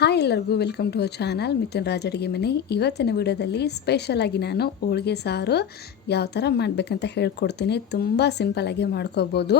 Hi ಎಲ್ಲರಿಗೂ, welcome to our channel Mithun Raj ಅಡುಗೆ ಮನೆ. ಇವತ್ತಿನ ವಿಡಿಯೋದಲ್ಲಿ ಸ್ಪೆಷಲ್ ಆಗಿ ನಾನು ಹೋಳಿಗೆ ಸಾರು ಯಾವ ಥರ ಮಾಡಬೇಕಂತ ಹೇಳ್ಕೊಡ್ತೀನಿ. ತುಂಬ ಸಿಂಪಲಾಗಿ ಮಾಡ್ಕೋಬೋದು.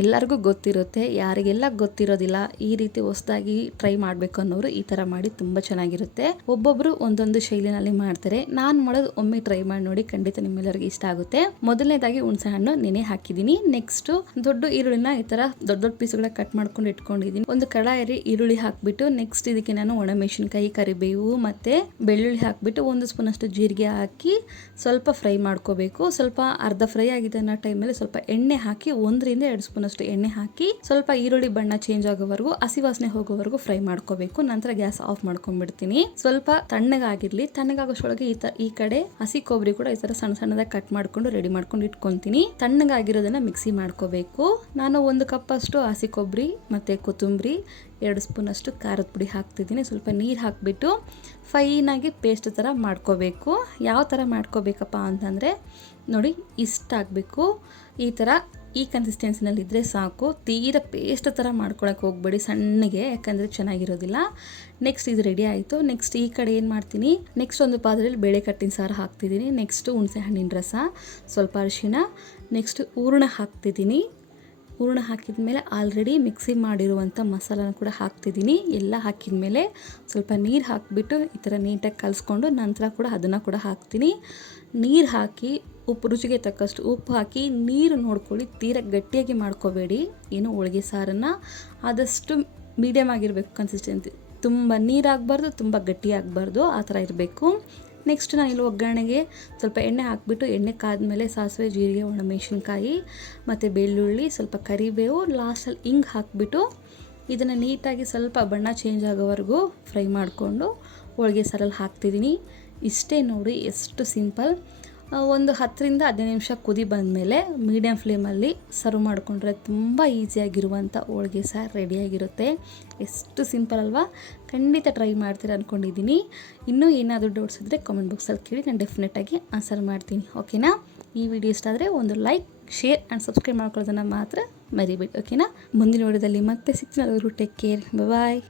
ಎಲ್ಲರಿಗೂ ಗೊತ್ತಿರುತ್ತೆ, ಯಾರಿಗೆಲ್ಲ ಗೊತ್ತಿರೋದಿಲ್ಲ ಈ ರೀತಿ ಹೊಸದಾಗಿ ಟ್ರೈ ಮಾಡಬೇಕು ಅನ್ನೋರು ಈ ಥರ ಮಾಡಿ ತುಂಬ ಚೆನ್ನಾಗಿರುತ್ತೆ. ಒಬ್ಬೊಬ್ಬರು ಒಂದೊಂದು ಶೈಲಿನಲ್ಲಿ ಮಾಡ್ತಾರೆ. ನಾನು ಮಾಡೋದು ಒಮ್ಮೆ ಟ್ರೈ ಮಾಡಿ ನೋಡಿ ಖಂಡಿತ ನಿಮ್ಮೆಲ್ಲರಿಗೂ ಇಷ್ಟ ಆಗುತ್ತೆ. ಮೊದಲನೇದಾಗಿ ಹುಣಸೆ ಹಣ್ಣು ನೆನೆ ಹಾಕಿದ್ದೀನಿ. ನೆಕ್ಸ್ಟು ದೊಡ್ಡ ಈರುಳ್ಳಿನ ಈ ಥರ ದೊಡ್ಡ ದೊಡ್ಡ ಪೀಸ್ಗಳ ಕಟ್ ಮಾಡ್ಕೊಂಡು ಇಟ್ಕೊಂಡಿದ್ದೀನಿ. ಒಂದು ಕಡಾಯಲ್ಲಿ ಈರುಳ್ಳಿ ಹಾಕಿಬಿಟ್ಟು ನೆಕ್ಸ್ಟ್ ಇದಕ್ಕೆ ನಾನು ಒಣಮೆಣಸಿನ್ಕಾಯಿ ಕರಿಬೇವು ಮತ್ತು ಬೆಳ್ಳುಳ್ಳಿ ಹಾಕಿಬಿಟ್ಟು ಒಂದು ಸ್ಪೂನಷ್ಟು ಜೀರಿಗೆ ಹಾಕಿ ಸ್ವಲ್ಪ ಫ್ರೈ ಮಾಡ್ಕೋಬೇಕು. ಸ್ವಲ್ಪ ಅರ್ಧ ಫ್ರೈ ಆಗಿದೆ ಅನ್ನೋ ಟೈಮಲ್ಲಿ ಸ್ವಲ್ಪ ಎಣ್ಣೆ ಹಾಕಿ ಒಂದರಿಂದ ಎರಡು ಸ್ಪೂನಷ್ಟು ಎಣ್ಣೆ ಹಾಕಿ ಸ್ವಲ್ಪ ಈರುಳ್ಳಿ ಬಣ್ಣ ಚೇಂಜ್ ಆಗೋವರೆಗೂ, ಹಸಿ ವಾಸನೆ ಹೋಗೋವರೆಗೂ ಫ್ರೈ ಮಾಡ್ಕೋಬೇಕು. ನಂತರ ಗ್ಯಾಸ್ ಆಫ್ ಮಾಡ್ಕೊಂಡ್ಬಿಡ್ತೀನಿ. ಸ್ವಲ್ಪ ತಣ್ಣಗಾಗಿರಲಿ ತಣ್ಣಗಾಗೋಷ್ಟೊಳಗೆ ಈ ತ, ಈ ಕಡೆ ಹಸಿ ಕೊಬ್ಬರಿ ಕೂಡ ಈ ಥರ ಸಣ್ಣ ಸಣ್ಣದಾಗಿ ಕಟ್ ಮಾಡಿಕೊಂಡು ರೆಡಿ ಮಾಡ್ಕೊಂಡು ಇಟ್ಕೊತೀನಿ. ತಣ್ಣಗಾಗಿರೋದನ್ನ ಮಿಕ್ಸಿ ಮಾಡ್ಕೋಬೇಕು. ನಾನು ಒಂದು ಕಪ್ ಅಷ್ಟು ಹಸಿ ಕೊಬ್ಬರಿ ಮತ್ತು ಕೊತ್ತಂಬರಿ ಎರಡು ಸ್ಪೂನ್ ಅಷ್ಟು ಖಾರದ ಪುಡಿ ಹಾಕ್ತಿದ್ದೀನಿ. ಸ್ವಲ್ಪ ನೀರು ಹಾಕಿಬಿಟ್ಟು ಫೈನಾಗಿ ಪೇಸ್ಟ್ ಥರ ಮಾಡ್ಕೋಬೇಕು. ಯಾವ ಥರ ಮಾಡ್ಕೋಬೇಕಪ್ಪ ಅಂತಂದರೆ, ನೋಡಿ ಇಷ್ಟ ಆಗಬೇಕು. ಈ ಥರ ಈ ಕನ್ಸಿಸ್ಟೆನ್ಸಿನಲ್ಲಿ ಇದ್ದರೆ ಸಾಕು. ತೀರ ಪೇಸ್ಟ್ ಥರ ಮಾಡ್ಕೊಳಕ್ಕೆ ಹೋಗ್ಬೇಡಿ ಸಣ್ಣಗೆ, ಯಾಕಂದರೆ ಚೆನ್ನಾಗಿರೋದಿಲ್ಲ. ನೆಕ್ಸ್ಟ್ ಇದು ರೆಡಿ ಆಯಿತು. ನೆಕ್ಸ್ಟ್ ಈ ಕಡೆ ಏನು ಮಾಡ್ತೀನಿ? ನೆಕ್ಸ್ಟ್ ಒಂದು ಪಾತ್ರೆಯಲ್ಲಿ ಬೇಳೆ ಕಟ್ಟಿನ ಸಾರು ಹಾಕ್ತಿದ್ದೀನಿ. ನೆಕ್ಸ್ಟು ಹುಣಸೆ ಹಣ್ಣಿನ ರಸ, ಸ್ವಲ್ಪ ಅರಿಶಿನ ನೆಕ್ಸ್ಟ್ ಹೂರ್ಣ ಹಾಕ್ತಿದ್ದೀನಿ. ಹೂರಣ ಹಾಕಿದ ಮೇಲೆ ಆಲ್ರೆಡಿ ಮಿಕ್ಸಿ ಮಾಡಿರುವಂಥ ಮಸಾಲನ ಕೂಡ ಹಾಕ್ತಿದ್ದೀನಿ. ಎಲ್ಲ ಹಾಕಿದ ಮೇಲೆ ಸ್ವಲ್ಪ ನೀರು ಹಾಕಿಬಿಟ್ಟು ಈ ಥರ ನೀಟಾಗಿ ಕಲಿಸ್ಕೊಂಡು ನಂತರ ಕೂಡ ಅದನ್ನು ಕೂಡ ಹಾಕ್ತೀನಿ. ನೀರು ಹಾಕಿ ಉಪ್ಪು, ರುಚಿಗೆ ತಕ್ಕಷ್ಟು ಉಪ್ಪು ಹಾಕಿ ನೀರು ನೋಡ್ಕೊಳ್ಳಿ, ತೀರ ಗಟ್ಟಿಯಾಗಿ ಮಾಡ್ಕೋಬೇಡಿ. ಏನು ಹೋಳಿಗೆ ಸಾರನ್ನು ಆದಷ್ಟು ಮೀಡಿಯಮ್ ಆಗಿರಬೇಕು ಕನ್ಸಿಸ್ಟೆನ್ಸಿ ತುಂಬ ನೀರಾಗಬಾರ್ದು ತುಂಬ ಗಟ್ಟಿ ಆಗಬಾರ್ದು, ಆ ಥರ ಇರಬೇಕು. ನೆಕ್ಸ್ಟ್ ನಾನು ಇಲ್ಲಿ ಒಗ್ಗರಣೆಗೆ ಸ್ವಲ್ಪ ಎಣ್ಣೆ ಹಾಕಿಬಿಟ್ಟು ಎಣ್ಣೆ ಕಾದ್ಮೇಲೆ ಸಾಸಿವೆ, ಜೀರಿಗೆ ಒಣಮೆಣಸಿನ್ಕಾಯಿ ಮತ್ತು ಬೆಳ್ಳುಳ್ಳಿ, ಸ್ವಲ್ಪ ಕರಿಬೇವು ಲಾಸ್ಟಲ್ಲಿ ಹಿಂಗೆ ಹಾಕಿಬಿಟ್ಟು ಇದನ್ನು ನೀಟಾಗಿ ಸ್ವಲ್ಪ ಬಣ್ಣ ಚೇಂಜ್ ಆಗೋವರೆಗೂ ಫ್ರೈ ಮಾಡಿಕೊಂಡು ಹೋಳಿಗೆ ಸರಲ್ಲಿ ಹಾಕ್ತಿದ್ದೀನಿ. ಇಷ್ಟೇ ನೋಡಿ, ಎಷ್ಟು ಸಿಂಪಲ್ ಒಂದು ಹತ್ತರಿಂದ ಹದಿನೈದು ನಿಮಿಷ ಕುದಿ ಬಂದಮೇಲೆ ಮೀಡಿಯಮ್ ಫ್ಲೇಮಲ್ಲಿ ಸರ್ವ್ ಮಾಡಿಕೊಂಡ್ರೆ ತುಂಬ ಈಸಿಯಾಗಿರುವಂಥ ಹೋಳಿಗೆ ಸಾರು ರೆಡಿಯಾಗಿರುತ್ತೆ ಎಷ್ಟು ಸಿಂಪಲ್ ಅಲ್ವಾ? ಖಂಡಿತ ಟ್ರೈ ಮಾಡ್ತೀರ ಅಂದ್ಕೊಂಡಿದ್ದೀನಿ ಇನ್ನೂ ಏನಾದರೂ ಡೌಟ್ಸ್ ಇದ್ದರೆ ಕಾಮೆಂಟ್ ಬಾಕ್ಸಲ್ಲಿ ಕೇಳಿ ನಾನು ಡೆಫಿನೆಟಾಗಿ ಆನ್ಸರ್ ಮಾಡ್ತೀನಿ. ಓಕೆನಾ ಈ ವಿಡಿಯೋ ಇಷ್ಟ ಆದರೆ ಒಂದು ಲೈಕ್ ಶೇರ್ ಆ್ಯಂಡ್ ಸಬ್ಸ್ಕ್ರೈಬ್ ಮಾಡ್ಕೊಳ್ಳೋದನ್ನು ಮಾತ್ರ ಮರಿಬೇಡಿ. ಓಕೆನಾ ಮುಂದಿನ ವಿಡಿಯೋದಲ್ಲಿ ಮತ್ತೆ ಸಿಕ್ತಿನವರು ಟೇಕ್ ಕೇರ್ ಬಾಯ್